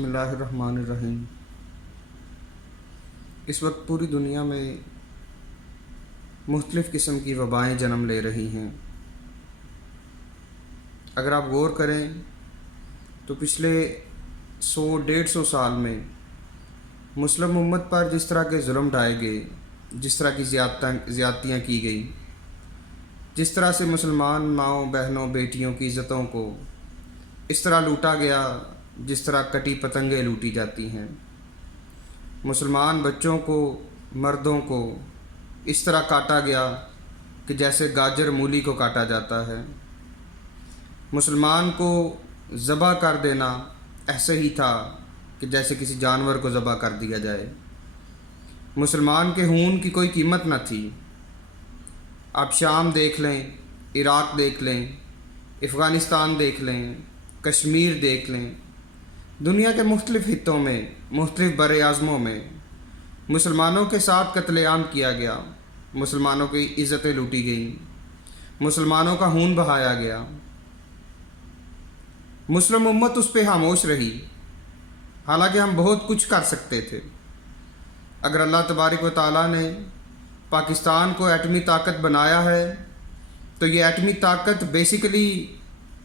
بسم اللہ الرحمن الرحیم۔ اس وقت پوری دنیا میں مختلف قسم کی وبائیں جنم لے رہی ہیں۔ اگر آپ غور کریں تو پچھلے 100-150 سال میں مسلم امت پر جس طرح کے ظلم ڈھائے گئے، جس طرح کی زیادتیاں کی گئی، جس طرح سے مسلمان ماؤں بہنوں بیٹیوں کی عزتوں کو اس طرح لوٹا گیا جس طرح کٹی پتنگیں لوٹی جاتی ہیں، مسلمان بچوں کو مردوں کو اس طرح کاٹا گیا کہ جیسے گاجر مولی کو کاٹا جاتا ہے، مسلمان کو ذبح کر دینا ایسے ہی تھا کہ جیسے کسی جانور کو ذبح کر دیا جائے، مسلمان کے خون کی کوئی قیمت نہ تھی۔ آپ شام دیکھ لیں، عراق دیکھ لیں، افغانستان دیکھ لیں، کشمیر دیکھ لیں، دنیا کے مختلف خطوں میں، مختلف بر اعظموں میں مسلمانوں کے ساتھ قتل عام کیا گیا، مسلمانوں کی عزتیں لوٹی گئیں، مسلمانوں کا خون بہایا گیا۔ مسلم امت اس پہ خاموش رہی، حالانکہ ہم بہت کچھ کر سکتے تھے۔ اگر اللہ تبارک و تعالیٰ نے پاکستان کو ایٹمی طاقت بنایا ہے تو یہ ایٹمی طاقت بیسیکلی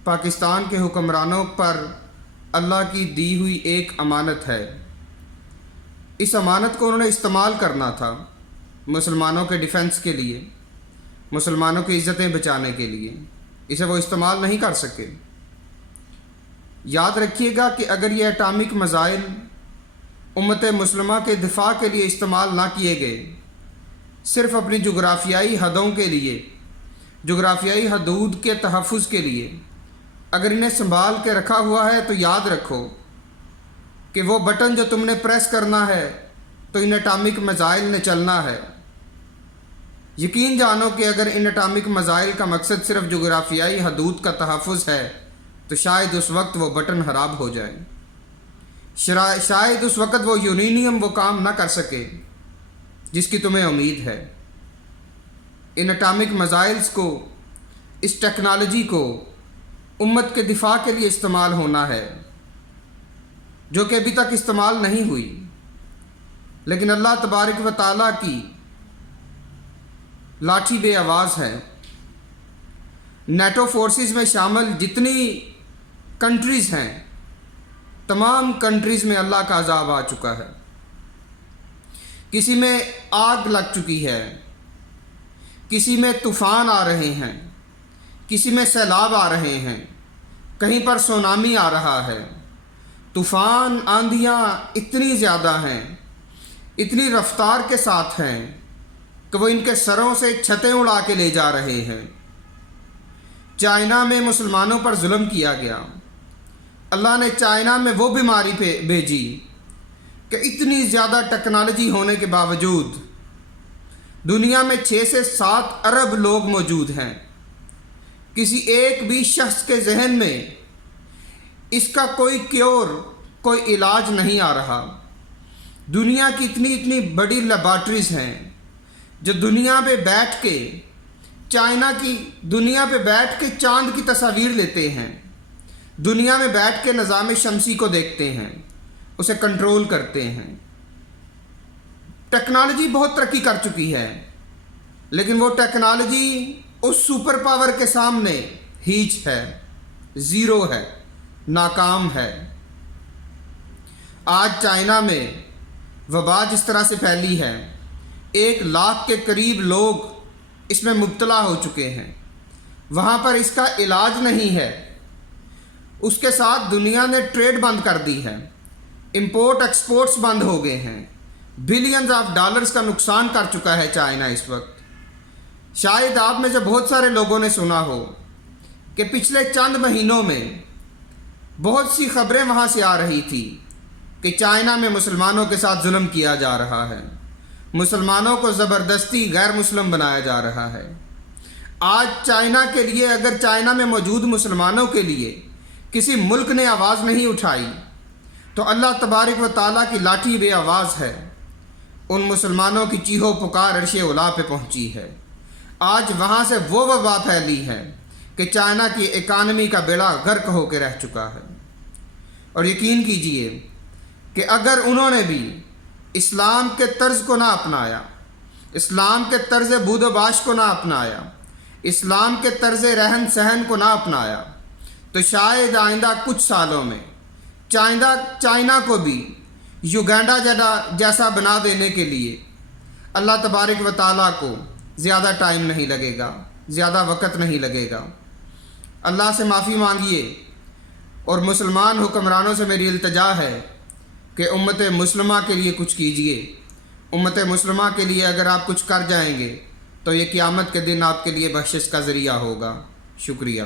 پاکستان کے حکمرانوں پر اللہ کی دی ہوئی ایک امانت ہے۔ اس امانت کو انہوں نے استعمال کرنا تھا مسلمانوں کے ڈیفنس کے لیے، مسلمانوں کی عزتیں بچانے کے لیے، اسے وہ استعمال نہیں کر سکے۔ یاد رکھیے گا کہ اگر یہ اٹامک میزائل امت مسلمہ کے دفاع کے لیے استعمال نہ کیے گئے، صرف اپنی جغرافیائی حدوں کے لیے، جغرافیائی حدود کے تحفظ کے لیے اگر انہیں سنبھال کے رکھا ہوا ہے، تو یاد رکھو کہ وہ بٹن جو تم نے پریس کرنا ہے تو ان اٹامک میزائل نے چلنا ہے۔ یقین جانو کہ اگر ان اٹامک میزائل کا مقصد صرف جغرافیائی حدود کا تحفظ ہے تو شاید اس وقت وہ بٹن خراب ہو جائے، شاید اس وقت وہ یورینیم وہ کام نہ کر سکے جس کی تمہیں امید ہے۔ ان اٹامک میزائلز کو، اس ٹیکنالوجی کو امت کے دفاع کے لیے استعمال ہونا ہے، جو کہ ابھی تک استعمال نہیں ہوئی، لیکن اللہ تبارک و تعالیٰ کی لاٹھی بے آواز ہے۔ نیٹو فورسز میں شامل جتنی کنٹریز ہیں، تمام کنٹریز میں اللہ کا عذاب آ چکا ہے، کسی میں آگ لگ چکی ہے، کسی میں طوفان آ رہے ہیں، کسی میں سیلاب آ رہے ہیں، کہیں پر سونامی آ رہا ہے۔ طوفان آندھیاں اتنی زیادہ ہیں، اتنی رفتار کے ساتھ ہیں کہ وہ ان کے سروں سے چھتیں اڑا کے لے جا رہے ہیں۔ چائنا میں مسلمانوں پر ظلم کیا گیا، اللہ نے چائنا میں وہ بیماری پہ بھیجی کہ اتنی زیادہ ٹیکنالوجی ہونے کے باوجود دنیا میں 6 سے 7 ارب لوگ موجود ہیں، کسی ایک بھی شخص کے ذہن میں اس کا کوئی کیور، کوئی علاج نہیں آ رہا۔ دنیا کی اتنی بڑی لیبارٹریز ہیں جو دنیا پہ بیٹھ کے، چائنا کی دنیا پہ بیٹھ کے چاند کی تصاویر لیتے ہیں، دنیا میں بیٹھ کے نظام شمسی کو دیکھتے ہیں، اسے کنٹرول کرتے ہیں۔ ٹیکنالوجی بہت ترقی کر چکی ہے، لیکن وہ ٹیکنالوجی اس سپر پاور کے سامنے ہیچ ہے، زیرو ہے، ناکام ہے۔ آج چائنا میں وبا جس طرح سے پھیلی ہے، 1 لاکھ کے قریب لوگ اس میں مبتلا ہو چکے ہیں، وہاں پر اس کا علاج نہیں ہے۔ اس کے ساتھ دنیا نے ٹریڈ بند کر دی ہے، امپورٹ ایکسپورٹس بند ہو گئے ہیں، بلینز آف ڈالرز کا نقصان کر چکا ہے چائنا اس وقت۔ شاید آپ میں سے بہت سارے لوگوں نے سنا ہو کہ پچھلے چند مہینوں میں بہت سی خبریں وہاں سے آ رہی تھی کہ چائنا میں مسلمانوں کے ساتھ ظلم کیا جا رہا ہے، مسلمانوں کو زبردستی غیر مسلم بنایا جا رہا ہے۔ آج چائنا کے لیے، اگر چائنا میں موجود مسلمانوں کے لیے کسی ملک نے آواز نہیں اٹھائی تو اللہ تبارک و تعالیٰ کی لاٹھی بے آواز ہے، ان مسلمانوں کی چیخو پکار عرش اولا پہ پہنچی ہے۔ آج وہاں سے وہ وبا پھیلی ہے کہ چائنا کی اکانومی کا بیڑا غرق ہو کے رہ چکا ہے۔ اور یقین کیجئے کہ اگر انہوں نے بھی اسلام کے طرز کو نہ اپنایا، اسلام کے طرز بود و باش کو نہ اپنایا، اسلام کے طرز رہن سہن کو نہ اپنایا، تو شاید آئندہ کچھ سالوں میں چائنا کو بھی یوگینڈا جیسا بنا دینے کے لیے اللہ تبارک و تعالیٰ کو زیادہ ٹائم نہیں لگے گا، زیادہ وقت نہیں لگے گا۔ اللہ سے معافی مانگیے، اور مسلمان حکمرانوں سے میری التجا ہے کہ امت مسلمہ کے لیے کچھ کیجیے۔ امت مسلمہ کے لیے اگر آپ کچھ کر جائیں گے تو یہ قیامت کے دن آپ کے لیے بخشش کا ذریعہ ہوگا۔ شکریہ۔